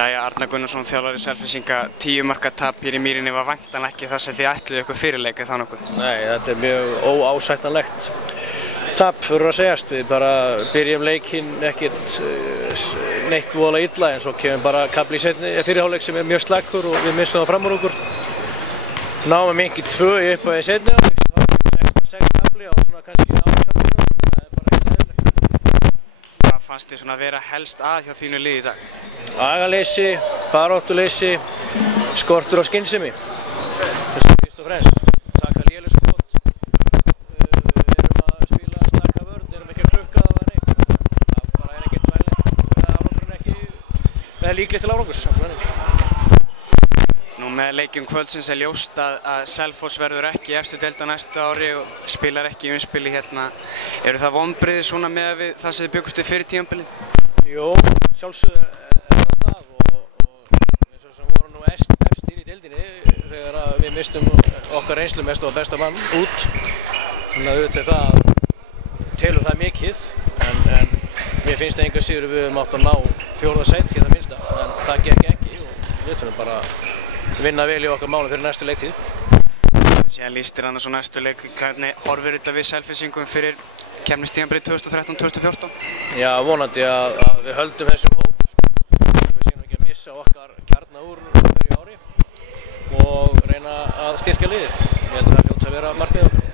Jæja, Arnar Gunnarsson, þjálfari Selfyssinga, 10 marka tap hér í Mýrinni var væntanlega ekki það sem þið ætluðu ykkur fyrirleik eða nokkuð? Nei, þetta er mjög óásættanlegt tap fyrir að segjast. Við bara byrjum leikinn ekkert neitt voðalega illa en svo kemur bara kafli í fyrri hálfleik sem er mjög slakkur og við missum það fram úr okkur. Náum ekki 2 í upphafi seinni hálfleik, þá kemur 16-6 kafli á svona kannski 18 mínútum, það er bara ekkert eðlilegt. Hvað fannst þið svona að vera helst að hjá þínu liði í dag? Agaleysi, baráttuleysi, skortur á skynsemi. Þessi fyrst og fremst. Taka léleg skot, erum að spila slaka vörn, erum ekki að klukka það neitt. Það bara er ekkert vænlegt, árangurinn ekki líklegt til árangurs. Nú með leikjum kvöldsins er ljóst að Selfoss verður ekki í efstu deild á næsta ári og spilar ekki í umspili hérna. Eru það vonbrigði svona með það sem þið bjuggust við fyrir tímabilið? Jú, sjálfsögðu er það og eins og sem voru nú efst inn í deildinni þegar við mistum okkar reynslumesta og besta mann út. Þannig að auðvitað það telur það mikið en mér finnst engu að síður við höfum átt að ná 4. sæti í það minnsta en það gekk ekki og við þurfum bara vinna vel í okkar máli fyrir næstu leiktíð. Síðan lýstir annars á næstu leik, hvernig horfir þetta við Selfyssingum fyrir keppnistímabilið 2013-2014? Já, vonandi að við höldum þessum hóp, við séum ekki að missa okkar kjarna úr hverju ári og reyna að styrkja liðið. Ég held að það hljóti að vera markmiðið.